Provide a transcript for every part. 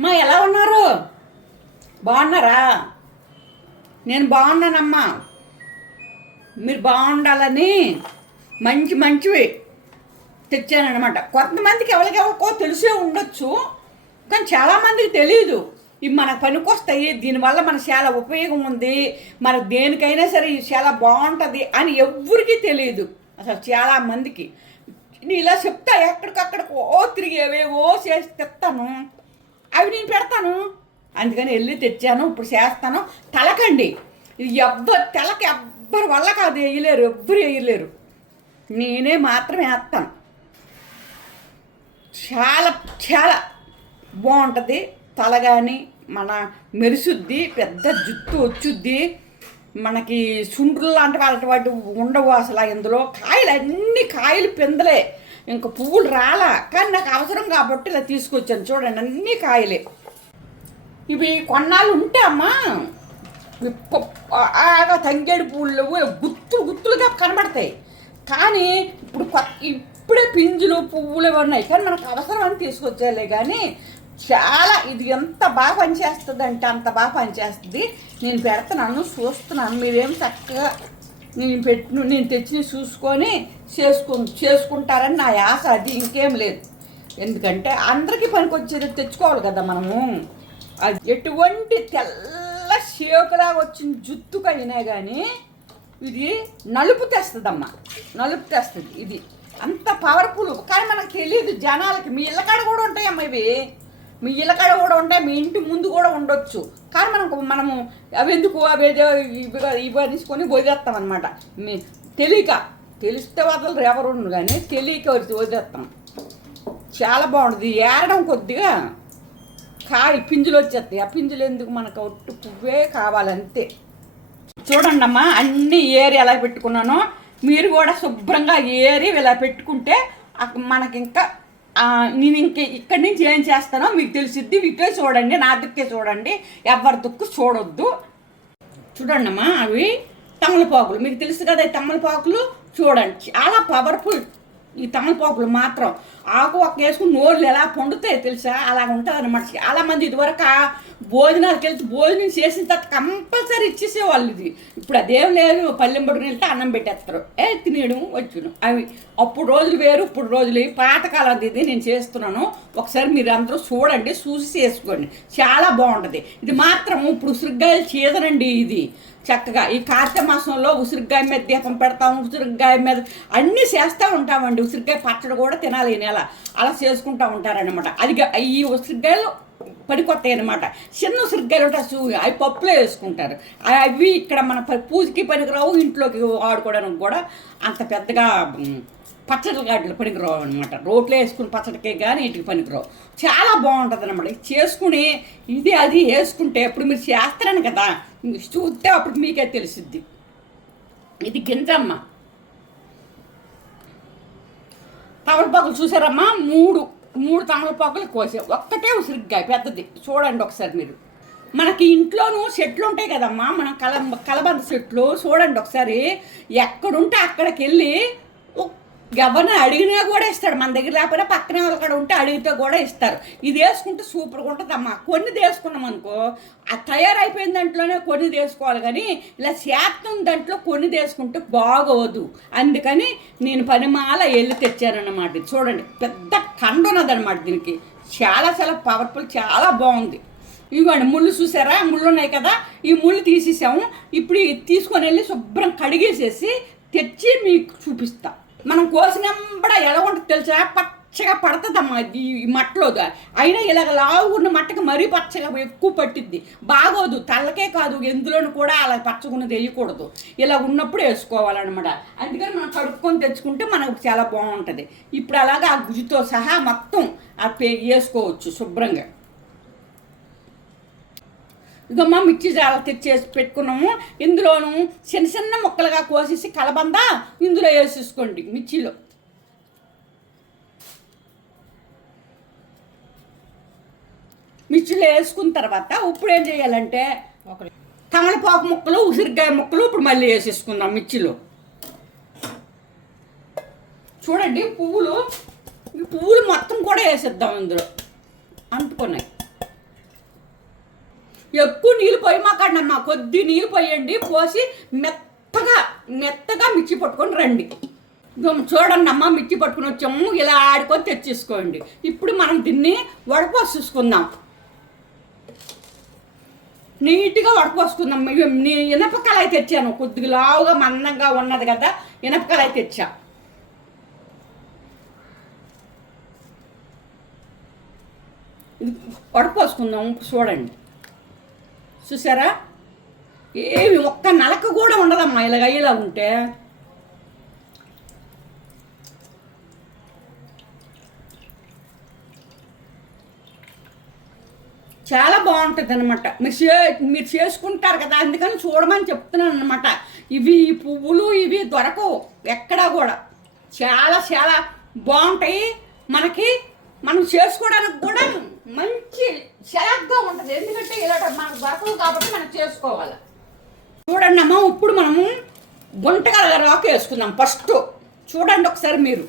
అమ్మా ఎలా ఉన్నారు? బాగున్నారా? నేను బాగున్నానమ్మా. మీరు బాగుండాలని మంచి మంచివి తెచ్చానమాట కొంతమందికి ఎవరికెవరికో తెలిసే ఉండొచ్చు కానీ చాలామందికి తెలియదు ఇవి మన పనికొస్తాయి దీనివల్ల మన చాలా ఉపయోగం ఉంది మన దేనికైనా సరే ఇది చాలా బాగుంటుంది అని ఎవ్వరికీ తెలియదు అసలు చాలా మందికి. నేను ఇలా చెప్తా ఎక్కడికక్కడ ఓ తిరిగేవేవో చేసి తెస్తాను అవి నేను పెడతాను. అందుకని వెళ్ళి తెచ్చాను ఇప్పుడు చేస్తాను. తలకండి. ఇది ఎవ్వరు తెలకి ఎవ్వరి వల్ల కాదు వేయలేరు ఎవ్వరు వేయలేరు. నేనే మాత్రం వేస్తాను. చాలా చాలా బాగుంటుంది. తల కానీ మన మెరుసుద్ది పెద్ద జుట్టు వచ్చుద్ది. మనకి సుండ్రులు లాంటి వాళ్ళ వాటి ఉండవు అసలు ఇందులో. కాయలు అన్ని కాయలు పిందలే. ఇంక పువ్వులు రాలా. కానీ నాకు అవసరం కాబట్టి ఇలా తీసుకొచ్చాను. చూడండి అన్ని కాయలే. ఇవి కొన్నాళ్ళు ఉంటే అమ్మా బాగా తంగేడు పువ్వులు గుత్తులు గుత్తులుగా కనబడతాయి. కానీ ఇప్పుడు ఇప్పుడే పింజులు పువ్వులు ఇవి ఉన్నాయి. కానీ మనకు అవసరం అని తీసుకొచ్చేలే కానీ చాలా ఇది ఎంత బాగా పనిచేస్తుంది అంటే అంత బాగా పనిచేస్తుంది. నేను పెడుతున్నాను చూస్తున్నాను. మీరేం చక్కగా నేను పెట్టు నేను తెచ్చి చూసుకొని చేసుకు చేసుకుంటారని నా ఆశ. అది ఇంకేం లేదు. ఎందుకంటే అందరికీ పనికొచ్చేది తెచ్చుకోవాలి కదా మనము. అది ఎటువంటి తెల్ల షేకులాగా వచ్చిన జుత్తుకైనా కానీ ఇది నలుపు తెస్తుందమ్మా. నలుపు తెస్తుంది ఇది. అంత పవర్ఫుల్ కానీ మనకు తెలియదు జనాలకి. మీ ఇళ్ళకాడ కూడా ఉంటాయమ్మా ఇవి. మీ ఇళ్ళకాడ కూడా ఉంటాయి మీ ఇంటి ముందు కూడా ఉండొచ్చు. కానీ మనకు మనము అవి ఎందుకు అవి ఇవ్వనిసుకొని ఇవి తీసుకొని వదిలేస్తాం అనమాట మీ తెలియక తెలిస్తే వదలరు ఎవరు ఉండరు కానీ తెలియక వదిలేస్తాం చాలా బాగుంటుంది ఏరడం కొద్దిగా కాయ పింజులు వచ్చేస్తాయి ఆ పింజులు ఎందుకు మనకు ఒట్టు పువ్వే కావాలంతే. చూడండి అమ్మా అన్ని ఏరి ఎలా పెట్టుకున్నానో. మీరు కూడా శుభ్రంగా ఏరి ఇలా పెట్టుకుంటే మనకి ఇంకా నేను ఇంక ఇక్కడి నుంచి ఏం చేస్తానో మీకు తెలిసిద్ది. మీకే చూడండి నా దుక్కే చూడండి. ఎవరి దుక్కు చూడొద్దు. చూడండమ్మా అవి తమలపాకులు. మీకు తెలుసు కదా ఈ తమలపాకులు? చూడండి చాలా పవర్ఫుల్ ఈ తమలపాకులు మాత్రం ఆకు ఒక వేసుకుని నోళ్ళు ఎలా పండుతాయి తెలుసా? అలా ఉంటుంది అనమాట చాలా మంది ఇదివరకు భోజనాలు భోజనాలకు వెళ్తే భోజనం చేసిన తర్వాత కంపల్సరీ ఇచ్చేసేవాళ్ళు ఇది. ఇప్పుడు అదేం లేదు పల్లెం పడుకుని వెళ్తే అన్నం పెట్టేస్తారు. ఏ తినేయడం వచ్చును. అవి అప్పుడు రోజులు వేరు ఇప్పుడు రోజులు పాతకాలం ఇది నేను చేస్తున్నాను. ఒకసారి మీరు అందరూ చూడండి చూసి చేసుకోండి. చాలా బాగుంటుంది. ఇది మాత్రం ఇప్పుడు ఉసిరికాయలు చీదనండి ఇది. చక్కగా ఈ కార్తీక మాసంలో ఉసిరికాయ మీద దీపం పెడతాం ఉసిరికాయ మీద అన్నీ చేస్తూ ఉంటామండి. ఉసిరికాయ పచ్చడి కూడా తినాలి ఈ నెల. అలా చేసుకుంటూ ఉంటారనమాట అది ఈ ఉసిరికాయలు పడికొత్తాయి అనమాట చిన్న ఉసిరికాయలు ఉంటాయి చూ అవి పప్పులో వేసుకుంటారు. అవి ఇక్కడ మన పూజకి పనికిరావు ఇంట్లోకి వాడుకోవడానికి కూడా అంత పెద్దగా పచ్చడి గాడ్లు పనికిరావు అనమాట రోట్లో వేసుకుని పచ్చడికే కానీ ఇంటికి పనికిరావు. చాలా బాగుంటుంది అనమాట ఇది చేసుకుని ఇది అది వేసుకుంటే ఇప్పుడు మీరు చేస్తారని కదా. చూస్తే అప్పుడు మీకే తెలుసుద్ది. ఇది గింజమ్మ. తమలపాకులు చూసారమ్మా? మూడు. మూడు తమలపాకులు కోసే. ఒక్కటే ఉసిరికాయ పెద్దది. చూడండి ఒకసారి మీరు. మనకి ఇంట్లోనూ చెట్లు ఉంటాయి కదమ్మా. మనం కల కలబంద చెట్లు చూడండి ఒకసారి. ఎక్కడుంటే అక్కడికి వెళ్ళి ఎవరిని అడిగినా కూడా ఇస్తాడు. మన దగ్గర లేకపోయినా పక్కన వాళ్ళక్కడ ఉంటే అడిగితే కూడా ఇస్తారు. ఇది వేసుకుంటే సూపర్గా ఉంటుందమ్మా కొన్ని తీసుకున్నాం అనుకో ఆ తయారైపోయిన దాంట్లోనే కొన్ని తీసుకోవాలి కానీ ఇలా చేత్తం దాంట్లో కొన్ని తీసుకుంటే బాగోదు. అందుకని నేను పనిమాల వెళ్ళి తెచ్చానన్నమాట. ఇది చూడండి పెద్ద కండ ఉన్నదన్నమాట దీనికి. చాలా చాలా పవర్ఫుల్ చాలా బాగుంది. ఇవ్వండి ముళ్ళు చూసారా? ముళ్ళు ఉన్నాయి కదా? ఈ ముళ్ళు తీసేసాము. ఇప్పుడు తీసుకొని వెళ్ళి శుభ్రం కడిగేసేసి తెచ్చి మీకు చూపిస్తాను మనం కోసినంబడ ఎలా ఉంటుంది తెలుసా? పచ్చగా పడుతుందమ్మా ఈ మట్టలో అయినా ఇలాగ లావు ఉన్న మట్టకి మరీ పచ్చగా ఎక్కువ పట్టిద్ది. బాగోదు తల్లకే కాదు ఎందులోనూ కూడా అలా పచ్చగున్నది వేయకూడదు. ఇలా ఉన్నప్పుడు వేసుకోవాలన్నమాట. అందుకని మనం కడుక్కొని తెచ్చుకుంటే మనకు చాలా బాగుంటుంది. ఇప్పుడు అలాగా ఆ గుజ్జుతో సహా మొత్తం ఆ పే వేసుకోవచ్చు శుభ్రంగా. ఇదమ్మా మిర్చి జాల తెచ్చేసి పెట్టుకున్నాము. ఇందులోను చిన్న చిన్న ముక్కలుగా కోసేసి కలబంద ఇందులో వేసేసుకోండి మిర్చిలో. మిర్చిలో వేసుకున్న తర్వాత ఇప్పుడు ఏం చేయాలంటే తమలపాకు ముక్కలు ఉసిరికాయ ముక్కలు ఇప్పుడు మళ్ళీ వేసేసుకుందాం మిర్చిలో. చూడండి పువ్వులు ఈ పువ్వులు మొత్తం కూడా వేసేద్దాం ఇందులో. అంటుకున్నాయి. ఎక్కువ నీళ్ళు పోయమాకండి అమ్మా. కొద్ది నీళ్ళు పోయండి పోసి మెత్తగా మెత్తగా మిర్చి పట్టుకొని రండి. చూడండి అమ్మ మిర్చి పట్టుకుని వచ్చాము. ఇలా ఆడుకొని తెచ్చేసుకోండి. ఇప్పుడు మనం దీన్ని వడపోసి చూసుకుందాం. నీట్గా వడపోసుకుందాం. ఇనపకాయ నీ తెచ్చాను. కొద్దిగా లావుగా మందంగా ఉన్నది కదా ఇనపకాయ తెచ్చా. వడపోసుకుందాం. చూడండి. చూసారా ఏమి ఒక్క నలక కూడా ఉండదమ్మా ఇలాగ ఇలా ఉంటే. చాలా బాగుంటుంది అనమాట మీరు చే మీరు చేసుకుంటారు కదా అందుకని చూడమని చెప్తున్నాను అనమాట ఇవి ఈ పువ్వులు ఇవి దొరకవు ఎక్కడా కూడా. చాలా చాలా బాగుంటాయి. మనకి మనం చేసుకోవడానికి కూడా షాక్గా ఉంటుంది. ఎందుకంటే ఇలా మనకు దొరకవు కాబట్టి మనం చేసుకోవాలి. చూడండి అమ్మ ఇప్పుడు మనము గుంటగల రాకు వేసుకుందాం ఫస్ట్. చూడండి ఒకసారి మీరు.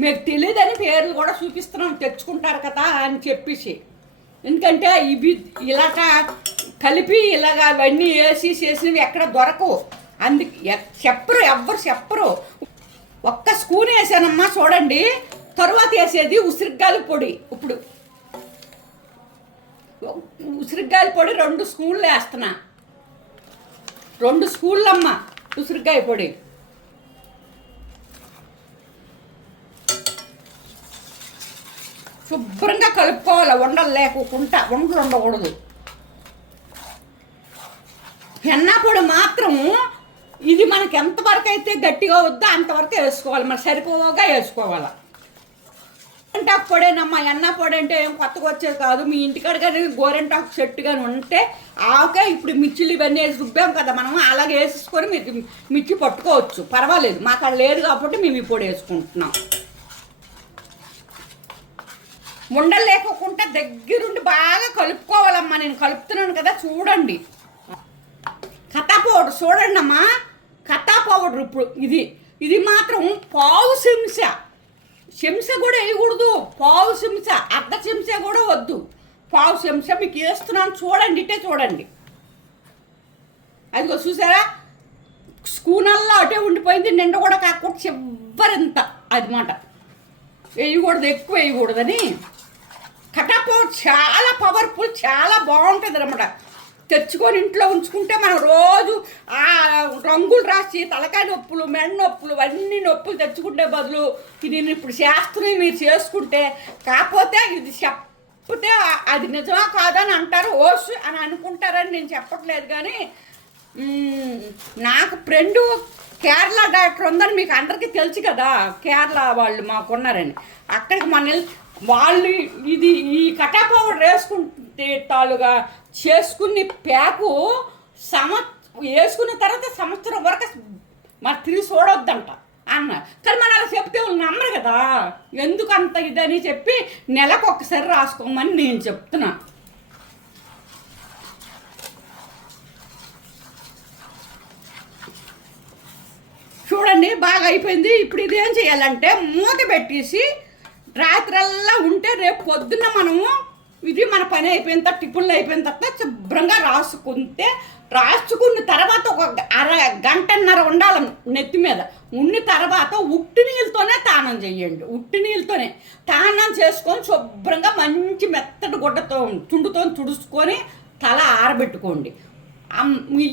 మీకు తెలియదని పేర్లు కూడా చూపిస్తున్నాం తెచ్చుకుంటారు కదా అని చెప్పేసి. ఎందుకంటే ఇవి ఇలాట కలిపి ఇలాగ అవన్నీ వేసి చేసినవి ఎక్కడ దొరకవు. అందుకు ఎ- చెప్పరు ఎవ్వరు చెప్పరు. ఒక్క స్పూన్ వేసానమ్మా చూడండి. తర్వాత వేసేది ఉసిరిగాలి పొడి. ఇప్పుడు ఉసిరిగాయల పొడి రెండు స్కూళ్ళు వేస్తున్నా. రెండు స్కూళ్ళమ్మ అమ్మ ఉసిరికాయ పొడి. శుభ్రంగా కలుపుకోవాలి ఉండలు లేకుండా ఉండలు ఉండకూడదు హెన్నా పొడి మాత్రము ఇది మనకి ఎంతవరకు అయితే గట్టిగా వద్దో అంతవరకు వేసుకోవాలి. మరి సరిపోగా వేసుకోవాలి? గోరెంటాకు పొడేనమ్మా ఎన్న పొడి అంటే ఏం కొత్తగా వచ్చేది కాదు. మీ ఇంటికాడ కానీ గోరెంటాకు చెట్టు కానీ ఉంటే ఆకే ఇప్పుడు మిర్చిలు ఇవన్నీ వేసి రుబ్బాం కదా మనం అలాగే వేసేసుకొని మీరు మిర్చి పట్టుకోవచ్చు. పర్వాలేదు మాకు అక్కడ లేదు కాబట్టి మేము ఈ పొడి వేసుకుంటున్నాం. ఉండలు లేకోకుండా దగ్గరుండి బాగా కలుపుకోవాలమ్మా నేను కలుపుతున్నాను కదా చూడండి. కథా పౌడర్ చూడండి అమ్మా కథా పౌడర్ ఇప్పుడు ఇది ఇది మాత్రం పావు సింస చెంచ కూడా వేయకూడదు. పావు చెంచ అర్ధ చెంచ కూడా వద్దు. పావు చెంచ మీకు వేస్తున్నాను చూడండి ఇట్టే చూడండి. అదిగో చూసారా? స్కూనల్లో అటే ఉండిపోయింది నిండా కూడా కాకుండా చివరింత అది మాట. వేయకూడదు ఎక్కువ వేయకూడదని. కటాపో చాలా పవర్ఫుల్ చాలా బాగుంటుంది అనమాట తెచ్చుకొని ఇంట్లో ఉంచుకుంటే మనం రోజు ఆ రంగులు రాసి తలకాయ నొప్పులు మెడ నొప్పులు అన్ని నొప్పులు తెచ్చుకుంటే బదులు నేను ఇప్పుడు చేస్తున్నాయి మీరు చేసుకుంటే. కాకపోతే ఇది చెప్తే అది నిజమా కాదని అంటారు ఓస్ అని అనుకుంటారని నేను చెప్పట్లేదు కానీ నాకు ఫ్రెండ్ కేరళ డాక్టర్ ఉందని మీకు అందరికీ తెలుసు కదా కేరళ వాళ్ళు మాకున్నారని. అక్కడికి మన వాళ్ళు ఇది ఈ కటా పౌడర్ వేసుకుంటే తాలుగా చేసుకుని ప్యాకు సమ వేసుకున్న తర్వాత సంవత్సరం వరకు మరి తిరిగి చూడొద్దంట. అన్న. కానీ మన అలా చెప్తే వాళ్ళు నమ్మరు కదా. ఎందుకు అంత ఇదని చెప్పి నెలకు ఒకసారి రాసుకోమని నేను చెప్తున్నా. చూడండి బాగా అయిపోయింది. ఇప్పుడు ఇది ఏం చేయాలంటే మూత పెట్టేసి రాత్రల్లా ఉంటే రేపు పొద్దున్న మనము ఇది మన పని అయిపోయిన తర్వాత టిఫిన్లు అయిపోయిన తర్వాత శుభ్రంగా రాసుకుంటే రాసుకున్న తర్వాత ఒక అర గంటన్నర ఉండాలి నెత్తి మీద. ఉన్న తర్వాత ఉట్టి నీళ్ళతోనే తానం చేయండి. ఉట్టి నీళ్ళతోనే తానం చేసుకొని శుభ్రంగా మంచి మెత్తటి గుడ్డతో తుండుతో తుడుచుకొని తల ఆరబెట్టుకోండి.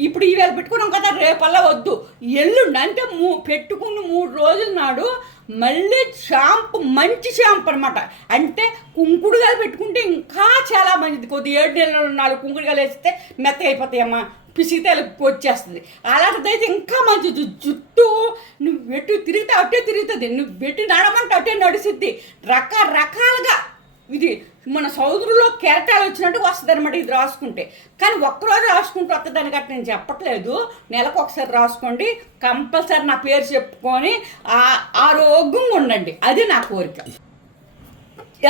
ఇప్పుడు ఈవేళ పెట్టుకున్నాం కదా రేపల్లా వద్దు. ఎల్లుండి అంటే మూ పెట్టుకున్న మూడు రోజుల నాడు మళ్ళీ షాంపు మంచి షాంపు అనమాట అంటే కుంకుడుగా పెట్టుకుంటే ఇంకా చాలా మంచిది. కొద్ది ఏడు నెలలు నాలుగు కుంకుడుగా వేస్తే మెత్తగా అయిపోతాయమ్మా పిసిగితే వచ్చేస్తుంది. అలాంటిదైతే ఇంకా మంచిది. జుట్టు నువ్వు ఎటు తిరిగితే అటే తిరుగుతుంది. నువ్వు పెట్టి నడమంటే అటే నడుస్తుంది. రకరకాలుగా ఇది మన సౌదరులో కెరటాలు వచ్చినట్టు వస్తుంది అనమాట ఇది రాసుకుంటే. కానీ ఒక్కరోజు రాసుకుంటూ వస్తుందని గట్టి నేను చెప్పట్లేదు. నెలకు ఒకసారి రాసుకోండి. కంపల్సరీ నా పేరు చెప్పుకొని ఆరోగ్యంగా ఉండండి. అది నా కోరిక.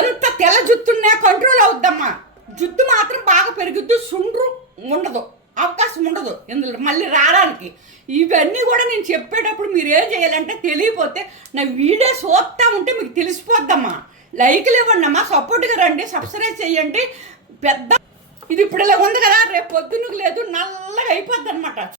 ఎంత తెల్ల జుత్తున్నా కంట్రోల్ అవుద్దమ్మా. జుట్టు మాత్రం బాగా పెరుగుద్ది సుండ్రు ఉండదు. అవకాశం ఉండదు ఇందులో మళ్ళీ రావడానికి. ఇవన్నీ కూడా నేను చెప్పేటప్పుడు మీరు ఏం చేయాలంటే తెలియపోతే నా వీడియో చూస్తా ఉంటే మీకు తెలిసిపోద్దమ్మా. లైక్లు ఇవ్వండి అమ్మా సపోర్ట్గా రండి సబ్స్క్రైబ్ చేయండి. పెద్ద ఇది ఇప్పుడు ఇలా ఉంది కదా రేపు పొద్దున్నకు లేదు నల్లగా అయిపోద్ది అనమాట